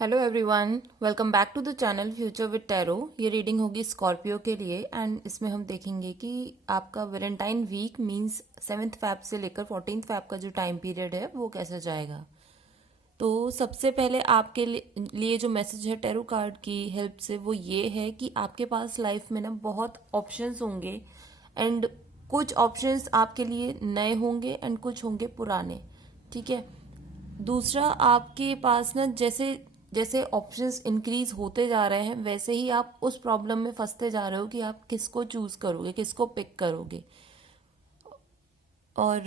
Hello everyone, welcome back to the channel future with tarot. ये reading होगी Scorpio के लिए एंड इसमें हम देखेंगे कि आपका Valentine week means 7th fab से लेकर 14th फैब का जो टाइम पीरियड है वो कैसे जाएगा। तो सबसे पहले आपके लिए जो मैसेज है टैरो कार्ड की हेल्प से वो ये है कि आपके पास लाइफ में ना बहुत ऑप्शंस होंगे एंड कुछ ऑप्शंस आपके लिए नए होंगे एंड कुछ होंगे पुराने। ठीक है। दूसरा, आपके पास ना जैसे जैसे ऑप्शंस इंक्रीज होते जा रहे हैं वैसे ही आप उस प्रॉब्लम में फंसते जा रहे हो कि आप किसको चूज करोगे, किसको पिक करोगे। और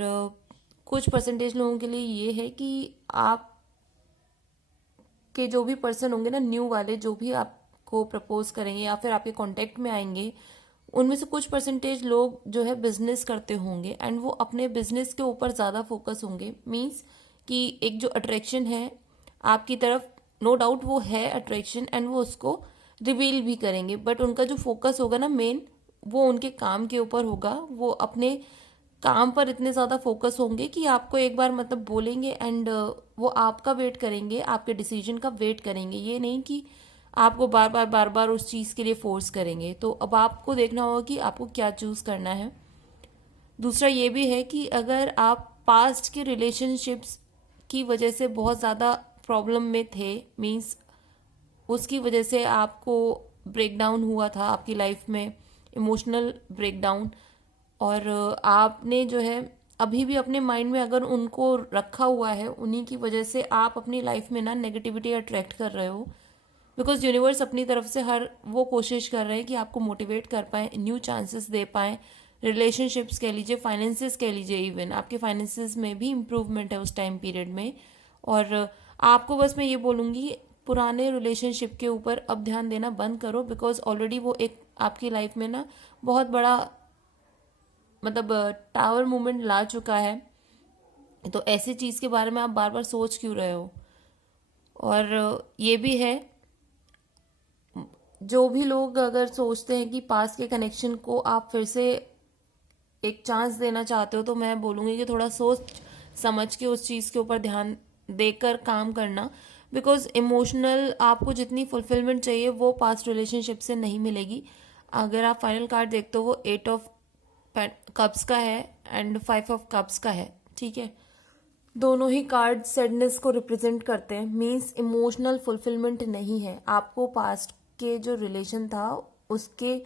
कुछ परसेंटेज लोगों के लिए ये है कि आप के जो भी पर्सन होंगे ना, न्यू वाले जो भी आपको प्रपोज करेंगे या फिर आपके कांटेक्ट में आएंगे, उनमें से कुछ परसेंटेज लोग जो है बिजनेस करते होंगे एंड वो अपने बिजनेस के ऊपर ज़्यादा फोकस होंगे। मीन्स कि एक जो अट्रैक्शन है आपकी तरफ, नो डाउट वो है अट्रैक्शन एंड वो उसको रिवील भी करेंगे, बट उनका जो फोकस होगा ना मेन, वो उनके काम के ऊपर होगा। वो अपने काम पर इतने ज़्यादा फोकस होंगे कि आपको एक बार मतलब बोलेंगे एंड वो आपका वेट करेंगे, आपके डिसीजन का वेट करेंगे। ये नहीं कि आपको बार बार उस चीज़ के लिए फोर्स करेंगे। तो अब आपको देखना होगा कि आपको क्या चूज़ करना है। दूसरा ये भी है कि अगर आप पास्ट के रिलेशनशिप्स की वजह से बहुत ज़्यादा प्रॉब्लम में थे, मीन्स उसकी वजह से आपको ब्रेकडाउन हुआ था आपकी लाइफ में, इमोशनल ब्रेकडाउन, और आपने जो है अभी भी अपने माइंड में अगर उनको रखा हुआ है, उन्हीं की वजह से आप अपनी लाइफ में ना नेगेटिविटी अट्रैक्ट कर रहे हो। बिकॉज यूनिवर्स अपनी तरफ से हर वो कोशिश कर रहे हैं कि आपको मोटिवेट कर पाए, न्यू चांसेस दे पाए। रिलेशनशिप्स कह लीजिए, फाइनेंसेस कह लीजिए, इवन आपके फाइनेंसेस में भी इम्प्रूवमेंट है उस टाइम पीरियड में। और आपको बस मैं ये बोलूँगी, पुराने रिलेशनशिप के ऊपर अब ध्यान देना बंद करो, बिकॉज ऑलरेडी वो एक आपकी लाइफ में ना बहुत बड़ा मतलब टावर मूवमेंट ला चुका है। तो ऐसी चीज़ के बारे में आप बार बार सोच क्यों रहे हो। और ये भी है, जो भी लोग अगर सोचते हैं कि पास के कनेक्शन को आप फिर से एक चांस देना चाहते हो, तो मैं बोलूँगी कि थोड़ा सोच समझ के उस चीज़ के ऊपर ध्यान देकर काम करना। बिकॉज इमोशनल आपको जितनी फुलफिलमेंट चाहिए वो पास्ट रिलेशनशिप से नहीं मिलेगी। अगर आप फाइनल कार्ड देखते हो वो 8 ऑफ कप्स का है एंड 5 ऑफ कप्स का है। ठीक है। दोनों ही कार्ड सैडनेस को रिप्रेजेंट करते हैं। मीन्स इमोशनल फुलफिलमेंट नहीं है आपको। पास्ट के जो रिलेशन था उसके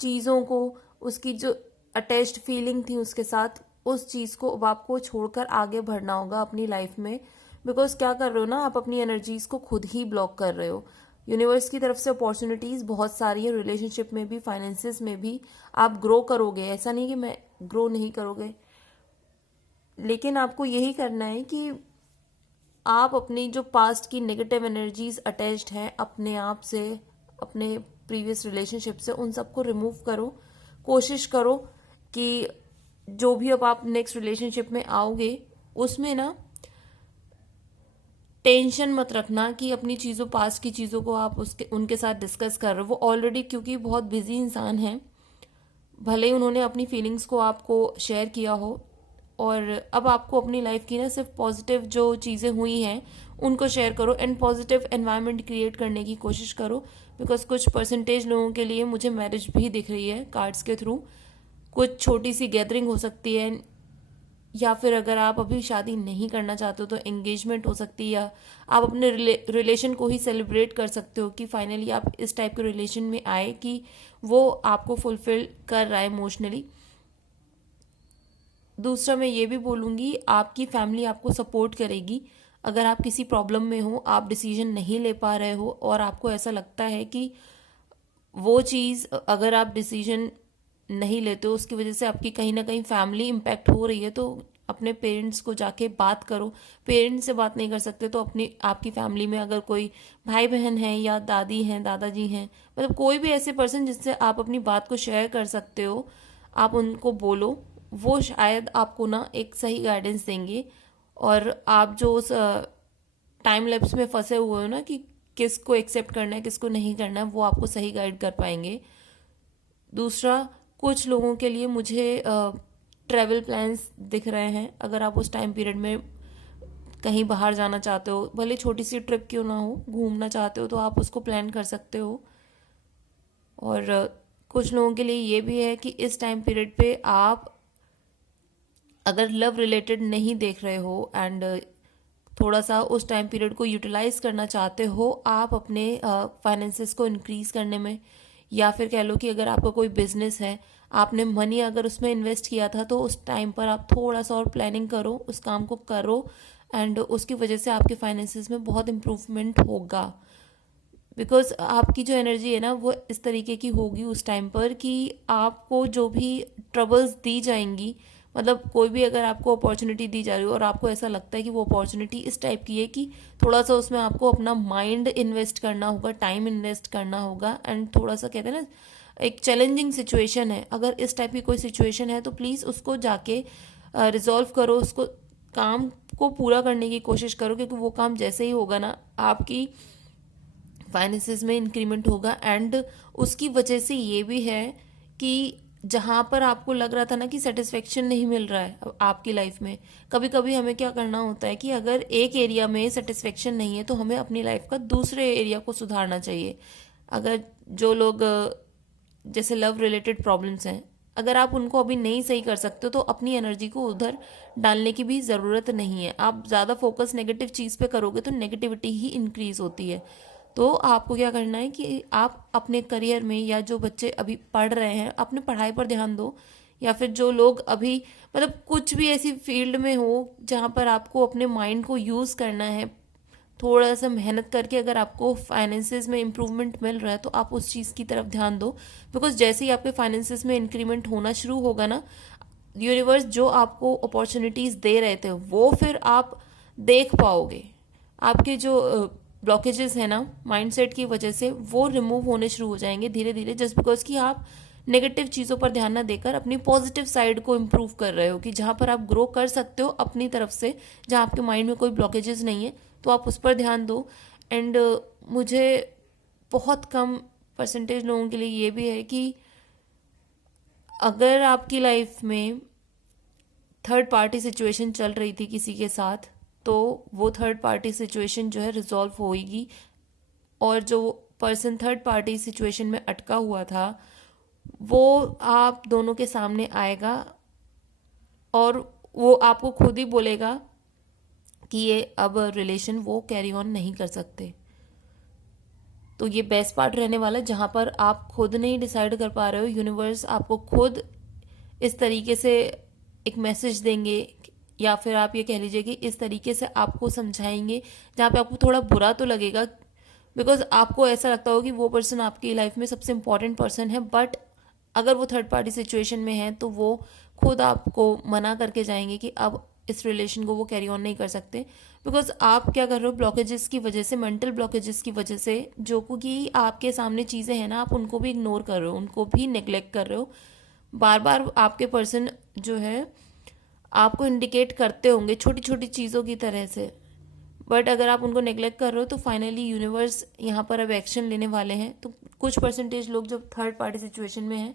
चीज़ों को, उसकी जो अटैच्ड फीलिंग थी उसके साथ, उस चीज़ को अब आपको छोड़कर आगे बढ़ना होगा अपनी लाइफ में। बिकॉज क्या कर रहे हो ना, आप अपनी एनर्जीज को खुद ही ब्लॉक कर रहे हो। यूनिवर्स की तरफ से अपॉर्चुनिटीज़ बहुत सारी है, रिलेशनशिप में भी, फाइनेंसिस में भी। आप ग्रो करोगे, ऐसा नहीं कि मैं ग्रो नहीं करोगे, लेकिन आपको यही करना है कि आप अपनी जो पास्ट की नेगेटिव एनर्जीज अटैच्ड हैं अपने आप से, अपने प्रीवियस रिलेशनशिप से, उन सबको रिमूव करो। कोशिश करो कि जो भी अब आप नेक्स्ट रिलेशनशिप में आओगे उसमें ना टेंशन मत रखना कि अपनी चीज़ों, पास्ट की चीज़ों को आप उसके उनके साथ डिस्कस कर रहे हो। वो ऑलरेडी क्योंकि बहुत बिजी इंसान हैं, भले ही उन्होंने अपनी फीलिंग्स को आपको शेयर किया हो, और अब आपको अपनी लाइफ की ना सिर्फ पॉजिटिव जो चीज़ें हुई हैं उनको शेयर करो एंड पॉजिटिव एनवायरनमेंट क्रिएट करने की कोशिश करो। बिकॉज कुछ परसेंटेज लोगों के लिए मुझे मैरिज भी दिख रही है कार्ड्स के थ्रू। कुछ छोटी सी गैदरिंग हो सकती है, या फिर अगर आप अभी शादी नहीं करना चाहते हो तो एंगेजमेंट हो सकती है, या आप अपने रिलेशन को ही सेलिब्रेट कर सकते हो कि फाइनली आप इस टाइप के रिलेशन में आए कि वो आपको फुलफिल कर रहा है इमोशनली। दूसरा मैं ये भी बोलूँगी, आपकी फैमिली आपको सपोर्ट करेगी। अगर आप किसी प्रॉब्लम में हो, आप डिसीजन नहीं ले पा रहे हो और आपको ऐसा लगता है कि वो चीज़, अगर आप डिसीजन नहीं लेते हो उसकी वजह से आपकी कहीं ना कहीं फैमिली इम्पैक्ट हो रही है, तो अपने पेरेंट्स को जाके बात करो। पेरेंट्स से बात नहीं कर सकते तो अपनी आपकी फैमिली में अगर कोई भाई बहन है या दादी हैं, दादाजी हैं, मतलब कोई भी ऐसे पर्सन जिससे आप अपनी बात को शेयर कर सकते हो, आप उनको बोलो। वो शायद आपको ना एक सही गाइडेंस देंगे। और आप जो उस टाइम लैप्स में फंसे हुए हो ना कि किसको एक्सेप्ट करना है किसको नहीं करना है, वो आपको सही गाइड कर पाएंगे। दूसरा, कुछ लोगों के लिए मुझे ट्रैवल प्लान्स दिख रहे हैं। अगर आप उस टाइम पीरियड में कहीं बाहर जाना चाहते हो, भले छोटी सी ट्रिप क्यों ना हो, घूमना चाहते हो तो आप उसको प्लान कर सकते हो। और कुछ लोगों के लिए ये भी है कि इस टाइम पीरियड पे आप अगर लव रिलेटेड नहीं देख रहे हो एंड थोड़ा सा उस टाइम पीरियड को यूटिलाइज करना चाहते हो आप अपने फाइनेंसेस को इंक्रीज करने में, या फिर कह लो कि अगर आपका कोई बिजनेस है, आपने मनी अगर उसमें इन्वेस्ट किया था तो उस टाइम पर आप थोड़ा सा और प्लानिंग करो, उस काम को करो एंड उसकी वजह से आपके फाइनेंसेस में बहुत इम्प्रूवमेंट होगा। बिकॉज आपकी जो एनर्जी है ना वो इस तरीके की होगी उस टाइम पर कि आपको जो भी ट्रबल्स दी जाएंगी, मतलब कोई भी अगर आपको अपॉर्चुनिटी दी जा रही हो और आपको ऐसा लगता है कि वो अपॉर्चुनिटी इस टाइप की है कि थोड़ा सा उसमें आपको अपना माइंड इन्वेस्ट करना होगा, टाइम इन्वेस्ट करना होगा एंड थोड़ा सा कहते हैं ना एक चैलेंजिंग सिचुएशन है, अगर इस टाइप की कोई सिचुएशन है तो प्लीज़ उसको जाके रिजॉल्व करो, उसको काम को पूरा करने की कोशिश करो, क्योंकि वो काम जैसे ही होगा ना आपकी फाइनेंसेस में इंक्रीमेंट होगा। एंड उसकी वजह से ये भी है कि जहाँ पर आपको लग रहा था ना कि सेटिस्फेक्शन नहीं मिल रहा है आपकी लाइफ में, कभी कभी हमें क्या करना होता है कि अगर एक एरिया में सेटिस्फेक्शन नहीं है तो हमें अपनी लाइफ का दूसरे एरिया को सुधारना चाहिए। अगर जो लोग जैसे लव रिलेटेड प्रॉब्लम्स हैं, अगर आप उनको अभी नहीं सही कर सकते तो अपनी एनर्जी को उधर डालने की भी ज़रूरत नहीं है। आप ज़्यादा फोकस नेगेटिव चीज़ पे करोगे तो नेगेटिविटी ही इंक्रीज होती है। तो आपको क्या करना है कि आप अपने करियर में, या जो बच्चे अभी पढ़ रहे हैं अपने पढ़ाई पर ध्यान दो, या फिर जो लोग अभी मतलब कुछ भी ऐसी फील्ड में हो जहाँ पर आपको अपने माइंड को यूज़ करना है, थोड़ा सा मेहनत करके अगर आपको फाइनेंसेस में इंप्रूवमेंट मिल रहा है तो आप उस चीज़ की तरफ ध्यान दो। बिकॉज जैसे ही आपके फाइनेंसेस में इंक्रीमेंट होना शुरू होगा ना, यूनिवर्स जो आपको अपॉर्चुनिटीज़ दे रहे थे वो फिर आप देख पाओगे। आपके जो ब्लॉकेजेस है ना माइंडसेट की वजह से वो रिमूव होने शुरू हो जाएंगे धीरे धीरे, जस्ट बिकॉज कि आप नेगेटिव चीज़ों पर ध्यान ना देकर अपनी पॉजिटिव साइड को इम्प्रूव कर रहे हो, कि जहाँ पर आप ग्रो कर सकते हो अपनी तरफ से, जहाँ आपके माइंड में कोई ब्लॉकेजेस नहीं है तो आप उस पर ध्यान दो। एंड मुझे बहुत कम परसेंटेज लोगों के लिए ये भी है कि अगर आपकी लाइफ में थर्ड पार्टी सिचुएशन चल रही थी किसी के साथ, तो वो थर्ड पार्टी सिचुएशन जो है रिजॉल्व होएगी, और जो पर्सन थर्ड पार्टी सिचुएशन में अटका हुआ था वो आप दोनों के सामने आएगा और वो आपको खुद ही बोलेगा कि ये अब रिलेशन वो कैरी ऑन नहीं कर सकते। तो ये बेस्ट पार्ट रहने वाला है जहाँ पर आप खुद नहीं डिसाइड कर पा रहे हो, यूनिवर्स आपको खुद इस तरीके से एक मैसेज देंगे, या फिर आप ये कह लीजिए कि इस तरीके से आपको समझाएंगे जहाँ पे आपको थोड़ा बुरा तो लगेगा, बिकॉज आपको ऐसा लगता हो कि वो पर्सन आपकी लाइफ में सबसे इम्पॉर्टेंट पर्सन है, बट अगर वो थर्ड पार्टी सिचुएशन में है तो वो खुद आपको मना करके जाएंगे कि अब इस रिलेशन को वो कैरी ऑन नहीं कर सकते। बिकॉज आप क्या कर रहे हो, ब्लॉकेजेस की वजह से, मेंटल ब्लॉकेजेस की वजह से, जो कि आपके सामने चीज़ें हैं ना आप उनको भी इग्नोर कर रहे हो, उनको भी नेग्लेक्ट कर रहे हो। बार बार आपके पर्सन जो है आपको इंडिकेट करते होंगे छोटी छोटी चीज़ों की तरह से, बट अगर आप उनको नेग्लेक्ट कर रहे हो तो फाइनली यूनिवर्स यहाँ पर अब एक्शन लेने वाले हैं। तो कुछ परसेंटेज लोग जो थर्ड पार्टी सिचुएशन में हैं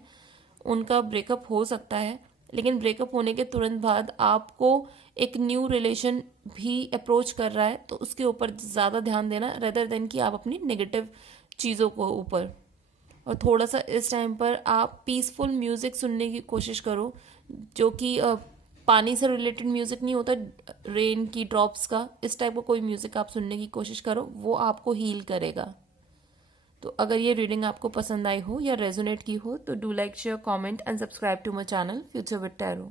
उनका ब्रेकअप हो सकता है, लेकिन ब्रेकअप होने के तुरंत बाद आपको एक न्यू रिलेशन भी अप्रोच कर रहा है, तो उसके ऊपर ज़्यादा ध्यान देना रेदर देन कि आप अपनी नेगेटिव चीज़ों को ऊपर। और थोड़ा सा इस टाइम पर आप पीसफुल म्यूज़िक सुनने की कोशिश करो, जो कि पानी से रिलेटेड म्यूज़िक नहीं होता, रेन की ड्रॉप्स का, इस टाइप का कोई म्यूज़िक आप सुनने की कोशिश करो, वो आपको हील करेगा। तो अगर ये रीडिंग आपको पसंद आई हो या रेजोनेट की हो तो do like, share, comment and subscribe to my channel future with tarot.